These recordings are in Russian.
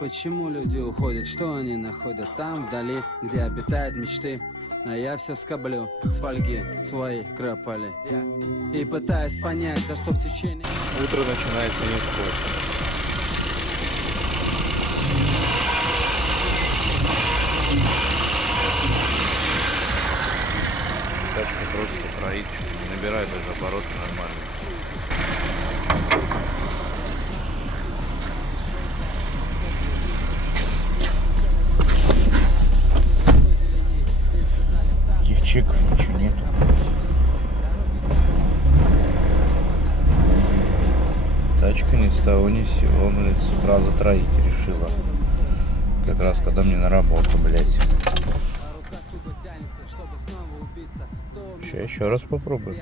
Почему люди уходят, что они находят там вдали, где обитают мечты? А я все скоблю с фольги своей кропали и пытаюсь понять, за что в течение... Утро начинается не с кофе. Тачка просто троит, не набирает даже обороты нормально. Таких чеков ничего нету. Тачка ни с того ни с сего, блядь, с утра затроить решила. Как раз когда мне на работу, блядь. Сейчас еще раз попробую.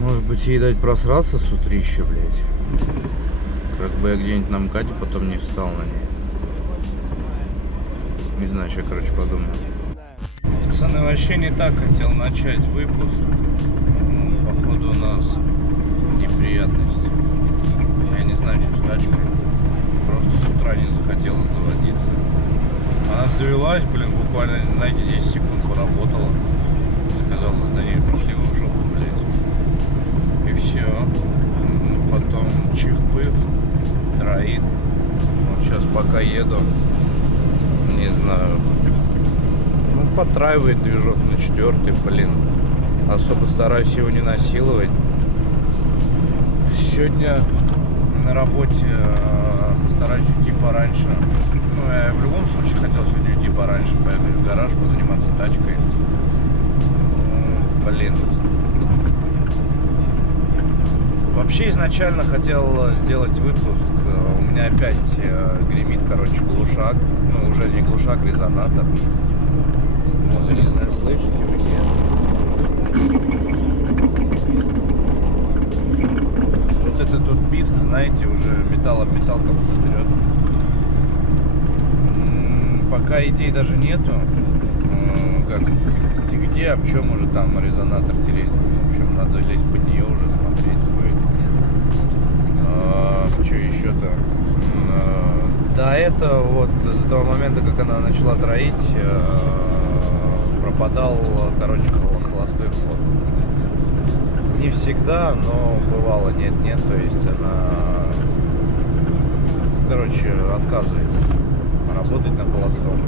Может быть, ей дать просраться с утрища, блядь. Как бы я где-нибудь на МКАДе потом не встал на ней. Не знаю, что, короче, подумаю. Пацаны, вообще не так хотел начать выпуск. Походу у нас неприятности. Я не знаю, что с тачкой. Просто с утра не захотела заводиться. Она завелась, блин, буквально, знаете, 10 секунд поработала. Сказала, да не, пошли вы в жопу, блядь. И все. Потом чих-пых, троит. Вот сейчас пока еду, не знаю. Ну, потраивает движок на 4-й, блин. Особо стараюсь его не насиловать. Сегодня на работе постараюсь уйти пораньше. Ну, я в любом случае хотел сегодня уйти пораньше, поехать в гараж, позаниматься тачкой. Блин. Вообще изначально хотел сделать выпуск. У меня опять гремит, короче, глушак. Ну, уже не глушак, резонатор. Вот, не знаю, слышите вы нет? Вот это тут писк, знаете, уже металл об металл как вперед. Пока идей даже нету. Как, где, об чем уже там резонатор тереть. В общем, надо лезть под нее уже смотреть будет. Что еще-то? До этого, вот, до того момента, как она начала троить, пропадал, короче, холостой ход. Не всегда, но бывало нет-нет, то есть она, короче, отказывается работать на холостом.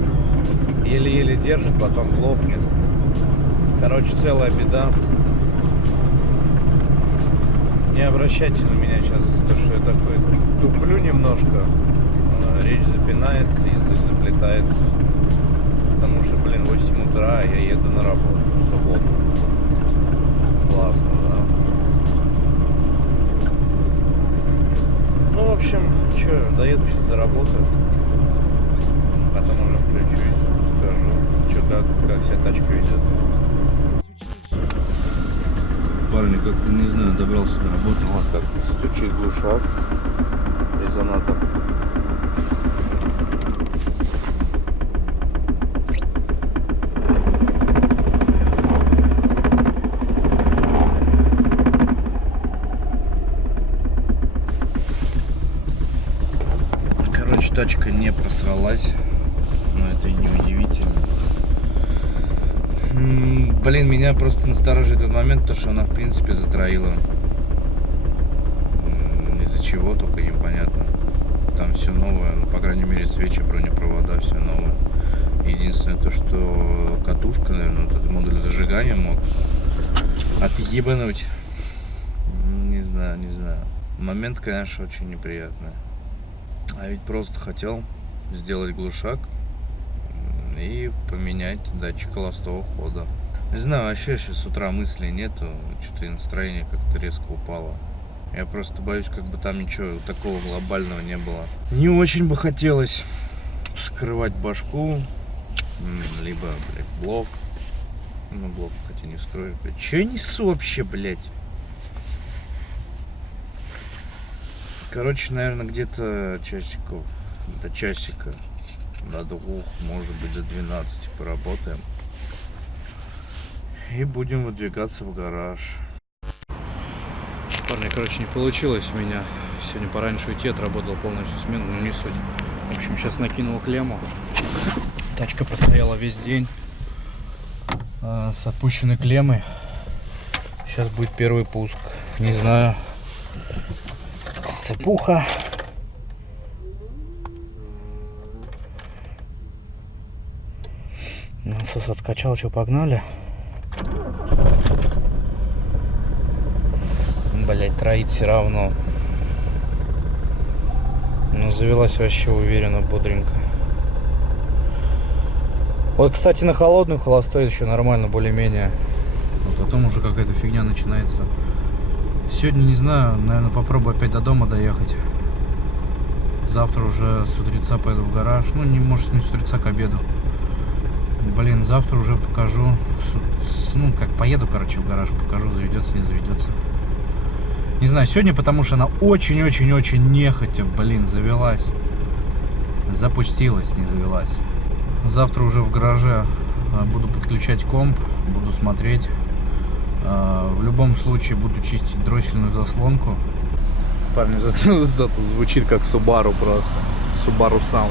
Еле-еле держит, потом глохнет. Короче, целая беда. Не обращайте на меня сейчас, то что я такой туплю немножко. Речь запинается, язык заплетается. Потому что, блин, 8 утра, я еду на работу в субботу. Классно, да? Ну, в общем, что, доеду сейчас до работы. Потом уже включусь, скажу, что как вся тачка ведет. Парни, как-то, не знаю, добрался до работы, вот так стучит глушак, резонатор. Короче, тачка не просралась, но это и не удивительно. Блин, меня просто настораживает этот момент, то что она в принципе затроила. Из-за чего, только непонятно. Там все новое, ну, по крайней мере свечи, бронепровода, все новое. Единственное то, что катушка, наверное, вот этот модуль зажигания мог отъебануть. Не знаю. Момент, конечно, очень неприятный. А ведь просто хотел сделать глушак и поменять датчик холостого хода. Не знаю, вообще сейчас с утра мыслей нету, что-то и настроение как-то резко упало. Я просто боюсь, как бы там ничего такого глобального не было. Не очень бы хотелось вскрывать башку, либо, блядь, блок. Ну, блок, хотя не вскроешь, блядь. Че я несу вообще, блядь? Короче, наверное, где-то часиков где-то часика до 2, может быть до 12 поработаем. И будем выдвигаться в гараж. Парни, короче, не получилось у меня сегодня пораньше уйти, отработал полностью смену, но не суть. В общем, сейчас накинул клемму. Тачка простояла весь день с отпущенной клеммой. Сейчас будет первый пуск. Не знаю. Сцепуха. Насос откачал, что погнали. Блять, троит все равно. Но завелась вообще уверенно, бодренько. Вот, кстати, на холодную холостой еще нормально, более-менее. А потом уже какая-то фигня начинается. Сегодня, не знаю, наверное, попробую опять до дома доехать. Завтра уже с утреца пойду в гараж. Ну, не, может, не с утреца, к обеду. Блин, завтра уже покажу. Ну, как поеду, короче, в гараж, покажу, заведется, не заведется. Не знаю, сегодня, потому что она очень-очень-очень нехотя, блин, завелась. Запустилась, не завелась. Завтра уже в гараже буду подключать комп, буду смотреть. В любом случае буду чистить дроссельную заслонку. Парни, зато звучит как Subaru просто. Subaru Sound.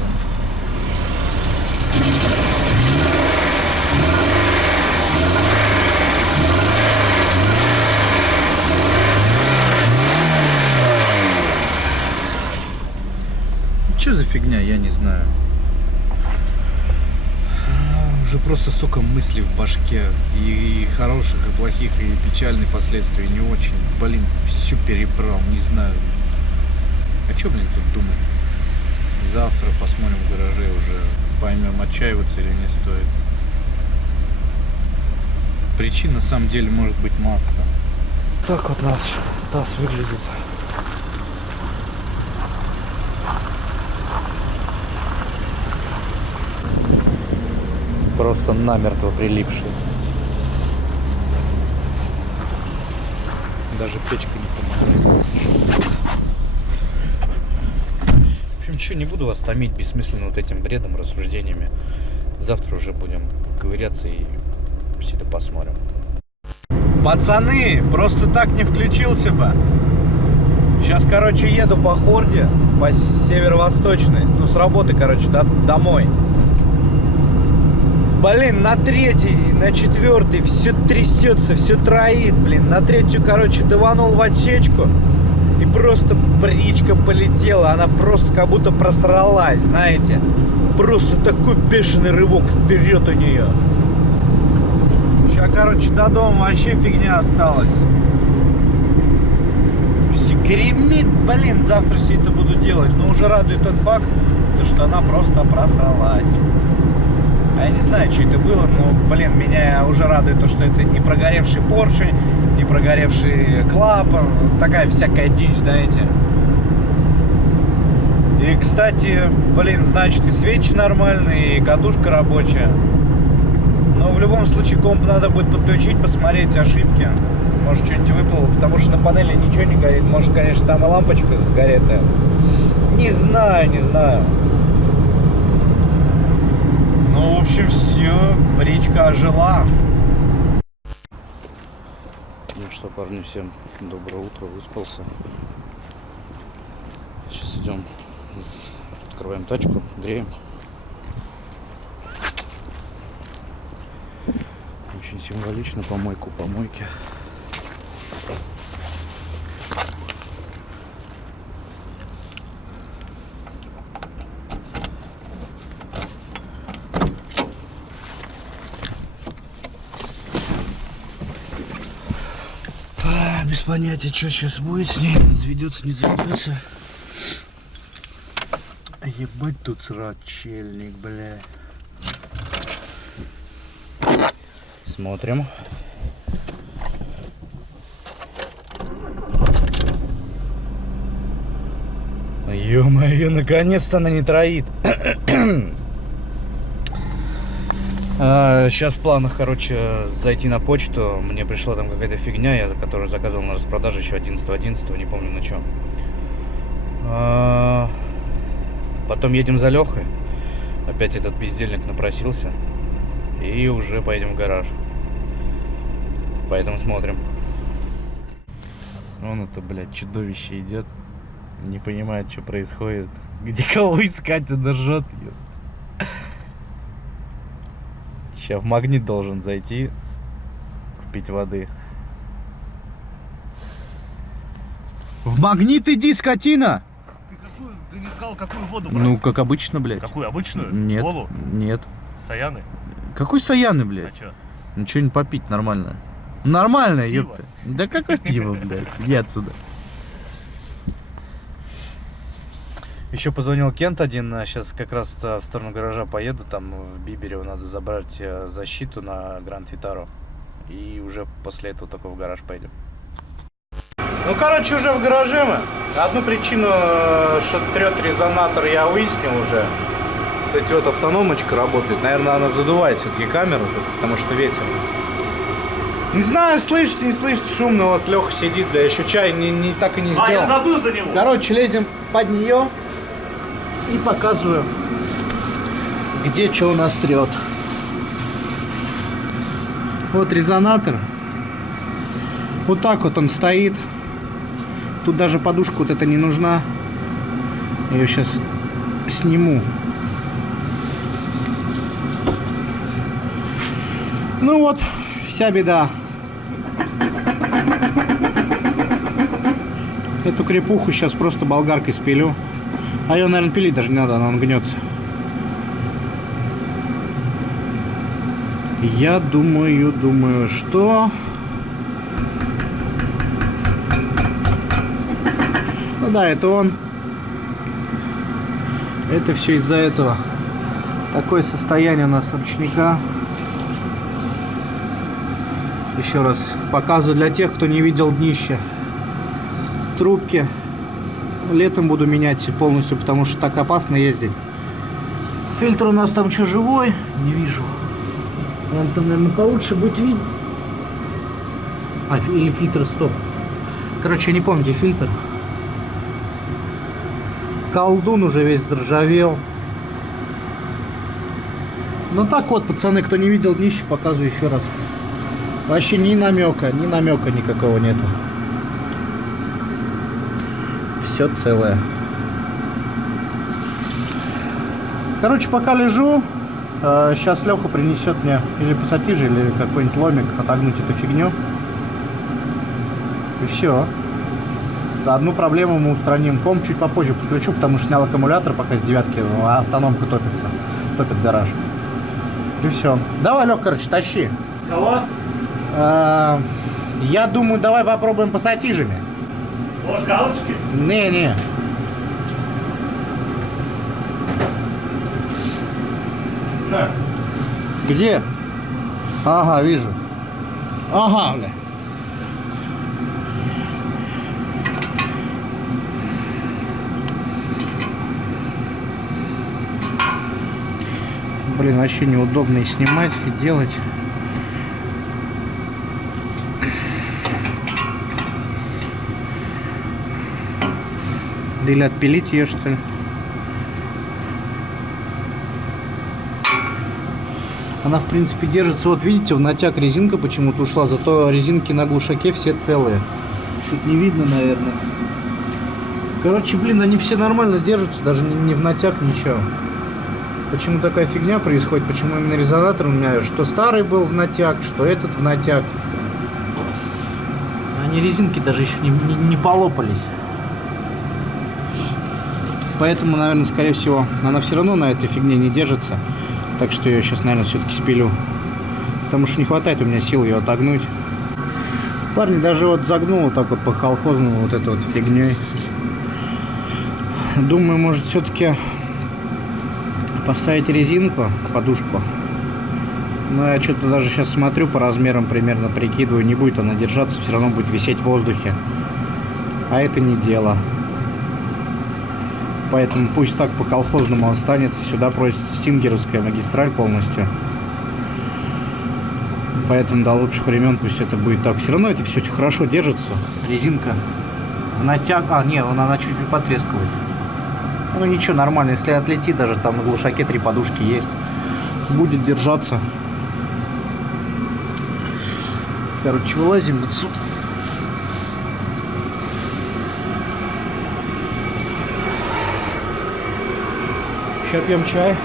Что за фигня, я не знаю. Уже просто столько мыслей в башке. И хороших, и плохих, и печальных последствий, и не очень. Блин, все перебрал, не знаю. А что, блин, тут думать? Завтра посмотрим в гараже, уже поймем, отчаиваться или не стоит. Причин на самом деле может быть масса. Так вот наш таз выглядит. Просто намертво прилипший. Даже печка не помогает. В общем, ничего, не буду вас томить бессмысленно вот этим бредом, рассуждениями. Завтра уже будем ковыряться и все это посмотрим. Пацаны, просто так не включился бы. Сейчас, короче, еду по Хорде, по северо-восточной. Ну, с работы, короче, домой. Блин, на 3-й, на 4-й все трясется, все троит, блин. На 3-ю, короче, даванул в отсечку. И просто бричка полетела. Она просто как будто просралась, знаете. Просто такой бешеный рывок вперед у нее. Сейчас, короче, до дома вообще фигня осталась. Все гремит, блин, завтра все это буду делать. Но уже радует тот факт, что она просто просралась. А я не знаю, что это было, но, блин, меня уже радует то, что это не прогоревший поршень, не прогоревший клапан, вот такая всякая дичь, знаете. И, кстати, блин, значит, и свечи нормальные, и катушка рабочая. Но в любом случае комп надо будет подключить, посмотреть ошибки. Может, что-нибудь выплыло, потому что на панели ничего не горит. Может, конечно, там и лампочка сгорелая. Не знаю, не знаю. Ну, в общем, все, бричка ожила. Ну что, парни, всем доброе утро, выспался. Сейчас идем, открываем тачку, греем. Очень символично, помойку помойки. Без понятия, что сейчас будет с ней, заведется, не заведется. Ебать тут срачельник, бля. Смотрим. Ё-моё, наконец-то она не троит. Сейчас в планах, короче, зайти на почту. Мне пришла там какая-то фигня, я которую заказывал на распродаже еще 11.11, не помню на чем. Потом едем за Лехой. Опять этот бездельник напросился. И уже поедем в гараж. Поэтому смотрим. Вон это, блядь, чудовище идет. Не понимает, что происходит. Где кого искать, он ржет. Сейчас в Магнит должен зайти. Купить воды. В Магнит иди, скотина! Ты не сказал, какую воду брать? Ну, как обычно, блядь. Какую, обычную? Нет. Волу? Нет. Саяны? Какой Саяны, А блядь? чё? Ну, что-нибудь попить нормально. Нормально, Пиво. ёпта. Да какое пиво, блядь? Иди отсюда. Еще позвонил Кент один, сейчас как раз в сторону гаража поеду, там в Биберево надо забрать защиту на Гранд Витаро. И уже после этого только в гараж пойдем. Ну, короче, уже в гараже мы. Одну причину, что трет резонатор, я выяснил уже. Кстати, вот автономочка работает. Наверное, она задувает все-таки камеру, потому что ветер. Не знаю, слышите, не слышите, шумно. Вот Леха сидит, бля, еще чай так и не сделал. А, я забыл за него! Короче, лезем под нее и показываю, где что у нас трет. Вот резонатор. Вот так вот он стоит. Тут даже подушка вот эта не нужна. Я ее сейчас сниму. Ну вот, вся беда. Эту крепуху сейчас просто болгаркой спилю. А ее, наверное, пилить даже не надо, она гнется. Я думаю, что... Ну да, это он. Это все из-за этого. Такое состояние у нас ручника. Еще раз показываю для тех, кто не видел днище. Трубки. Летом буду менять полностью, потому что так опасно ездить. Фильтр у нас там что, живой? Не вижу. Он там, наверное, получше будет видно. А, или фильтр, стоп. Короче, я не помню, где фильтр. Колдун уже весь заржавел. Ну так вот, пацаны, кто не видел днище, показываю еще раз. Вообще ни намека никакого нету. Все целое. Короче, пока лежу, сейчас Леха принесет мне или пассатижи, или какой-нибудь ломик отогнуть эту фигню. И все. Одну проблему мы устраним. Комп чуть попозже подключу, потому что снял аккумулятор, пока с девятки автономка топится. Топит гараж. И все. Давай, Лех, короче, тащи. Кого? Я думаю, давай попробуем пассатижами. Ложь галочки? Не. Да. Где? Ага, вижу. Ага, бля. Блин, вообще неудобно и снимать, и делать. Да или отпилить ее, что ли? Она, в принципе, держится. Вот видите, в натяг резинка почему-то ушла, зато резинки на глушаке все целые. Тут не видно, наверное. Короче, блин, они все нормально держатся, даже не в натяг, ничего. Почему такая фигня происходит? Почему именно резонатор у меня, что старый был в натяг, что этот в натяг. Они резинки даже еще не полопались. Поэтому, наверное, скорее всего, она все равно на этой фигне не держится. Так что я сейчас, наверное, все-таки спилю. Потому что не хватает у меня сил ее отогнуть. Парни даже вот загнул вот так вот по колхозному вот этой вот фигней. Думаю, может все-таки поставить резинку, подушку. Но я что-то даже сейчас смотрю по размерам, примерно прикидываю. Не будет она держаться, все равно будет висеть в воздухе. А это не дело. Поэтому пусть так по колхозному останется. Сюда просится стингеровская магистраль полностью. Поэтому до лучших времен пусть это будет так. Все равно это все хорошо держится. Резинка натяг... А, не, она чуть-чуть потрескалась. Ну ничего, нормально, если отлетит, даже там на глушаке 3 подушки есть. Будет держаться. Короче, вылазим отсюда. Сейчас пьем чай.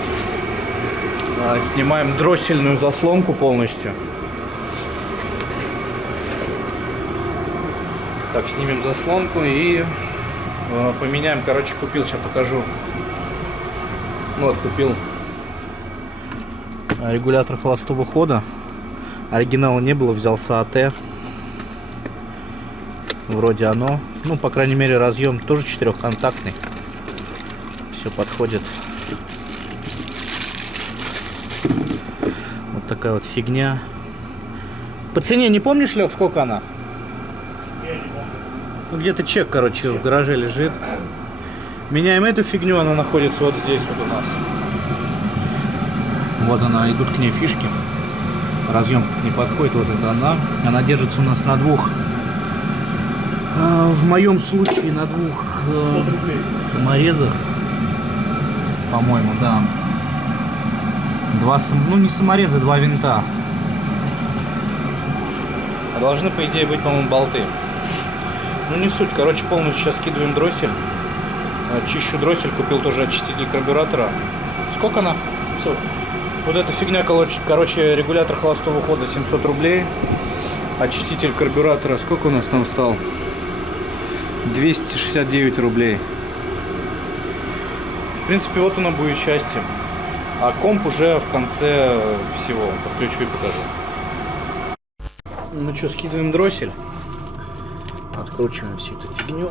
Снимаем дроссельную заслонку полностью. Так, снимем заслонку и поменяем. Короче, купил, сейчас покажу. Вот, купил регулятор холостого хода. Оригинала не было, взял СААТ. Вроде оно. Ну, по крайней мере, разъем тоже 4-контактный. Все подходит. Вот такая вот фигня. По цене не помнишь, Лёх, сколько она? Я не помню. Ну, где-то чек, короче, в гараже лежит. Меняем эту фигню, она находится вот здесь вот у нас. Вот она, идут к ней фишки. Разъем не подходит, вот это она. Она держится у нас на двух. В моем случае на двух 500 рублей. саморезах. По-моему, да. Ну не саморезы, 2 винта. А должны, по идее, быть, по-моему, болты. Ну не суть. Короче, полностью сейчас скидываем дроссель. Чищу дроссель, купил тоже очиститель карбюратора. Сколько она? 700. Вот эта фигня, короче, регулятор холостого хода 700 рублей. Очиститель карбюратора, сколько у нас там стал? 269 рублей. В принципе, вот оно будет счастье. А комп уже в конце всего. Подключу и покажу. Ну что, скидываем дроссель. Откручиваем всю эту фигню.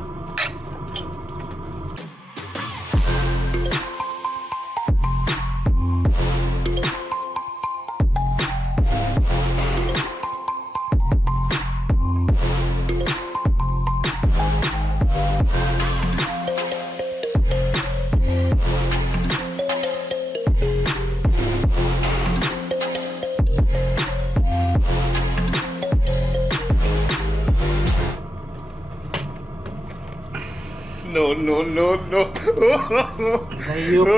No. Да ёп.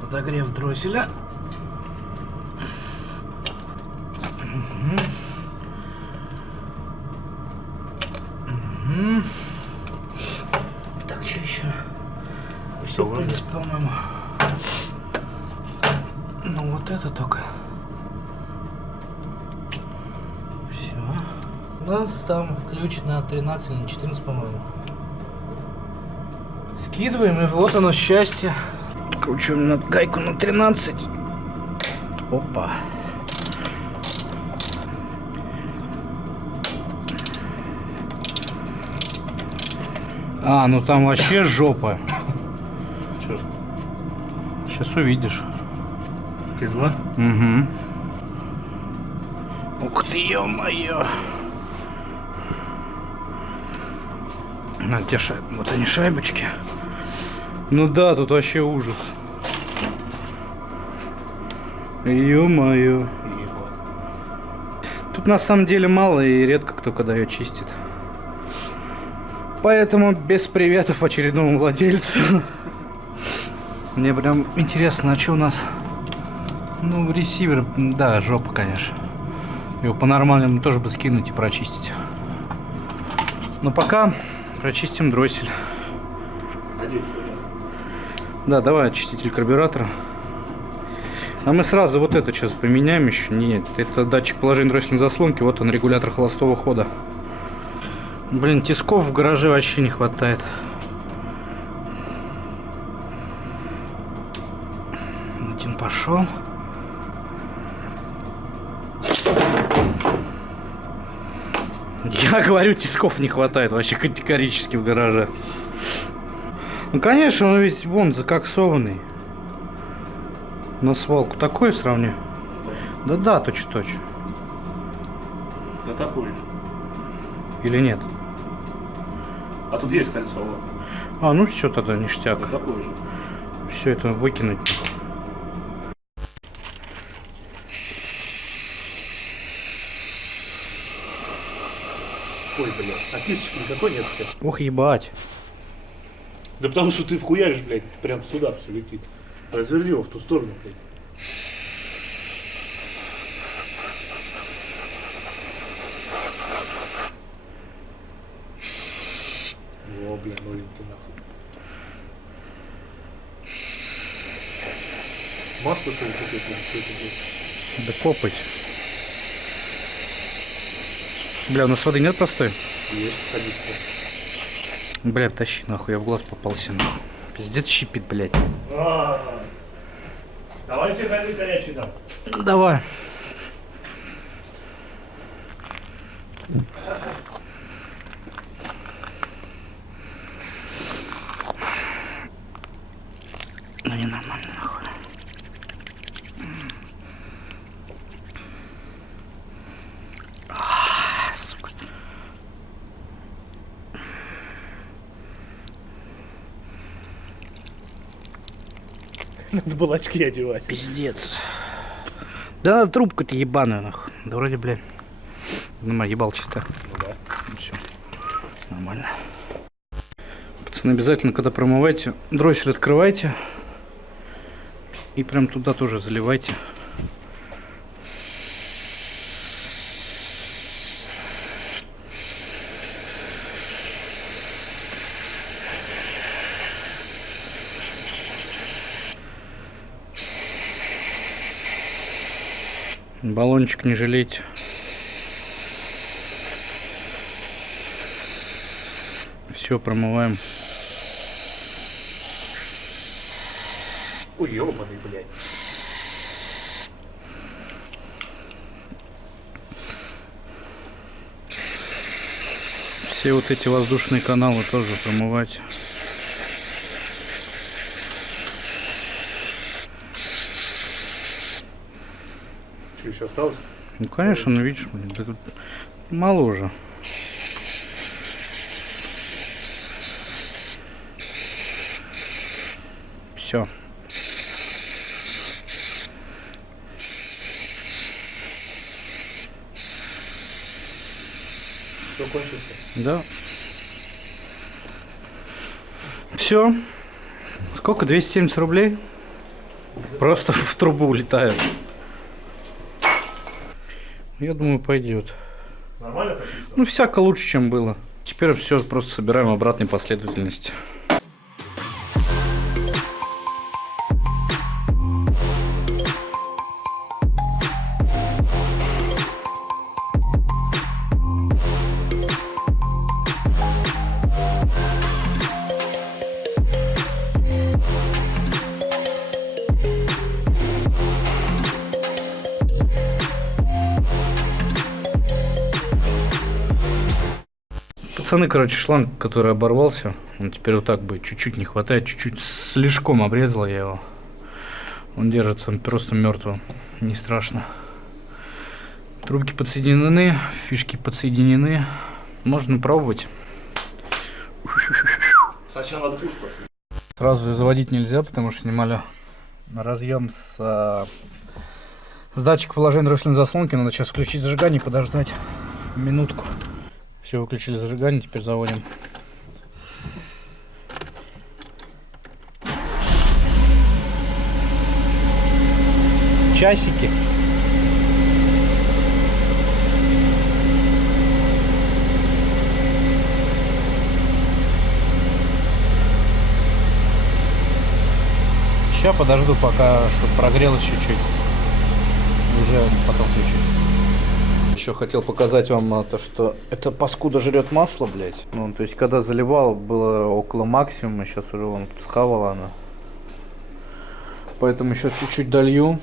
Подогрев дросселя. Так, что еще? Все, в принципе, по-моему. Ну вот это только. У нас там ключ на 13 или на 14, по-моему. Скидываем, и вот оно счастье. Кручиваем на гайку на 13. Опа. А, ну там вообще жопа. Че? Сейчас увидишь. Кизла? Угу. Ух ты, ё-моё. На те вот они шайбочки. Ну да, тут вообще ужас. Ё-моё. Тут на самом деле мало и редко кто когда ее чистит. Поэтому без приветов очередному владельцу. Мне прям интересно, а что у нас? Ну, ресивер, да, жопа, конечно. Его по-нормальному тоже бы скинуть и прочистить. Но пока прочистим дроссель. Да, давай очиститель карбюратора. А мы сразу вот это сейчас поменяем еще. Нет, это датчик положения дроссельной заслонки. Вот он, регулятор холостого хода. Блин, тисков в гараже вообще не хватает. Один пошел. Я говорю, тисков не хватает вообще категорически в гараже. Ну конечно, он ведь вон закоксованный. На свалку такое сравни. Да, точь-точь. Да такой же. Или нет? А тут есть кольцо, вот. А, ну все тогда ништяк. Да такой же. Все это выкинуть. Ой, блядь, а кисточки никакой нет у тебя? Ох, ебать. Да потому что ты вхуяришь, блядь, прям сюда все летит. Разверни его в ту сторону, блядь. О, бля, новенький нахуй. Масло что ли какое-то? Да копать. Бля, у нас воды нет простой? Есть, садись. Бля, тащи нахуй, я в глаз попался нахуй. Пиздец щипит, блядь. Давайте ходи горячий дам. Давай. Ну не нормально нахуй. Сука. Надо было очки одевать. Пиздец. Да надо трубку-то ебаную нахуй. Да вроде, блядь. Ну, ебал чисто. Ну да. Все. Нормально. Пацаны, обязательно, когда промываете, дроссель открывайте. И прям туда тоже заливайте. Баллончик не жалейте. Все, промываем. Ой, ёбаный, блядь. Все вот эти воздушные каналы тоже промывать. Что, еще осталось? Ну конечно, ну видишь, блин, да тут мало уже. Все. Все кончился? Да. Все. Сколько? 270 рублей? Просто в трубу улетает. Я думаю, пойдет. Нормально почти? Ну, всяко лучше, чем было. Теперь все просто собираем в обратной последовательности. Пацаны, короче, шланг, который оборвался, он теперь вот так будет, чуть-чуть не хватает, чуть-чуть слишком обрезала я его. Он держится, он просто мертвый, не страшно. Трубки подсоединены, фишки подсоединены, можно пробовать. Сначала надо пушку посадить. Сразу ее заводить нельзя, потому что снимали разъем с датчика положения дроссельной заслонки. Надо сейчас включить зажигание и подождать минутку. Все, выключили зажигание, теперь заводим. Часики. Сейчас подожду, пока чтобы прогрелось чуть-чуть. Уже потом включусь. Еще хотел показать вам то, что эта паскуда жрет масло, блядь. Ну, то есть, когда заливал, было около максимума, сейчас уже вон схавала она. Поэтому еще чуть-чуть долью.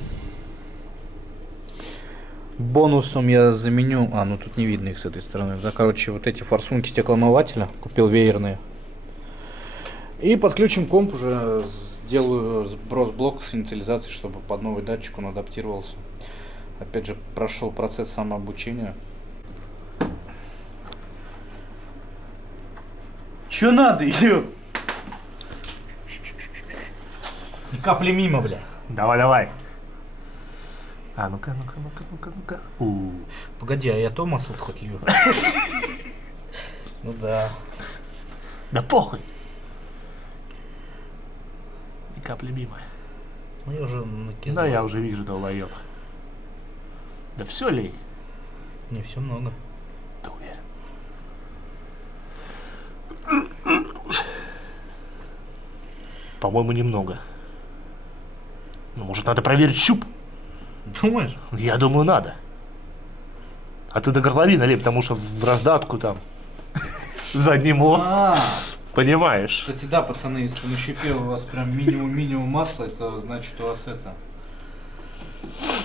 Бонусом я заменю... ну тут не видно их с этой стороны. Да, короче, вот эти форсунки стеклоомывателя. Купил веерные. И подключим комп уже. Сделаю сброс блока с инициализацией, чтобы под новый датчик он адаптировался. Опять же, прошел процесс самообучения. Че надо, ё? Ни капли мимо, бля. Давай. Ну-ка. Погоди, а я то масло хоть лью? Ну да. Да похуй. И капля любимая. Мы уже накинули. Да, я уже вижу, долбоёб. Да все ли? Не, все много. Ты уверен? По-моему, немного. Ну, может, надо проверить щуп? Думаешь? Я думаю, надо. А ты до горловины налей, потому что в раздатку там, в задний мост, понимаешь? Кстати, да, пацаны, если на щупе у вас прям минимум масла, это значит у вас это...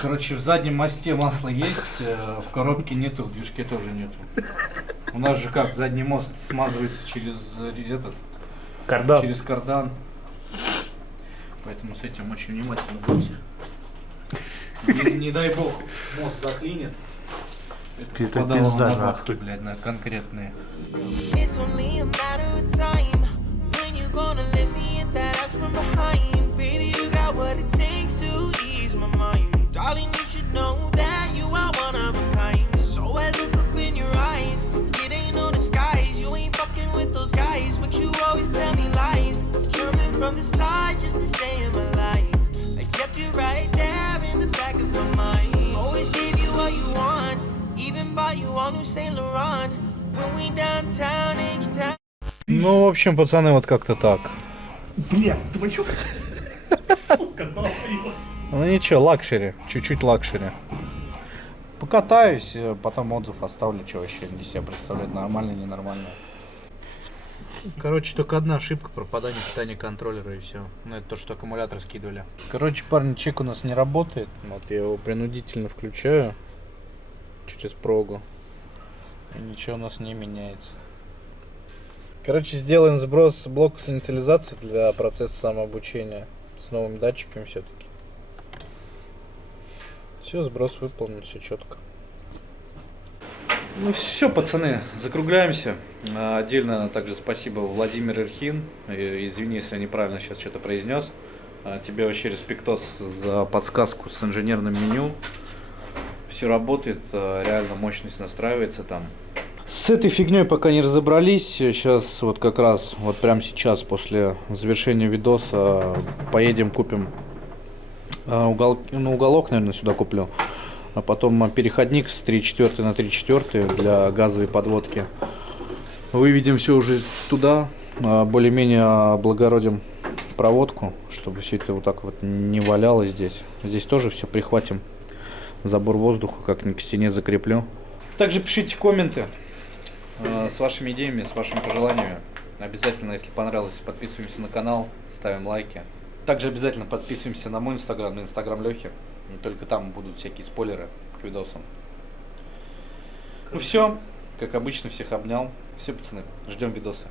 Короче, в заднем мосте масло есть, в коробке нету, в движке тоже нету. У нас же как, задний мост смазывается через этот... Кардан. Через кардан. Поэтому с этим очень внимательно будьте. Не дай бог, мост заклинит. Это попадало пизда, на нахуй. бахту, блядь, на конкретные. It's only a matter of time when you gonna let me in that ass from behind. Baby, you got what it takes to ease my mind. Darling, you should know that you are one of a kind. So I look up in your eyes. It ain't no disguise. You ain't fucking with those guys, but you always tell me lies. Jumping from the side just to stay in my life. I kept you right there in the back of my mind. Always gave you what you want. Even bought you all new Saint Laurent. When we downtown, H-Town. Ну, в общем, пацаны, вот как-то так. Бля, твою... Сука, нахуй. Ну ничего, лакшери, чуть-чуть лакшери. Покатаюсь, потом отзыв оставлю, что вообще не себя представляет, нормально, ненормально. Короче, только одна ошибка, пропадание питания контроллера и все. Ну это то, что аккумулятор скидывали. Короче, парни, чек у нас не работает. Вот я его принудительно включаю через прогу. И ничего у нас не меняется. Короче, сделаем сброс блока с инициализацией для процесса самообучения с новыми датчиками все-таки. Все, сброс выполнен, все четко. Ну все, пацаны, закругляемся. Отдельно также спасибо Владимир Ирхин. Извини, если я неправильно сейчас что-то произнес. Тебе вообще респектос за подсказку с инженерным меню. Все работает, реально мощность настраивается там. С этой фигней пока не разобрались. Сейчас вот как раз, вот прямо сейчас, после завершения видоса, поедем купим уголок, наверное, сюда куплю. А потом переходник с 3/4 на 3/4 для газовой подводки. Выведем все уже туда, более-менее облагородим проводку, чтобы все это вот так вот не валялось здесь. Здесь тоже все прихватим. Забор воздуха как-нибудь к стене закреплю. Также пишите комменты с вашими идеями, с вашими пожеланиями. Обязательно, если понравилось, подписываемся на канал, ставим лайки. Также обязательно подписываемся на мой инстаграм, на инстаграм Лехи. Только там будут всякие спойлеры к видосам. Ну все, как обычно, всех обнял. Все, пацаны, ждем видосы.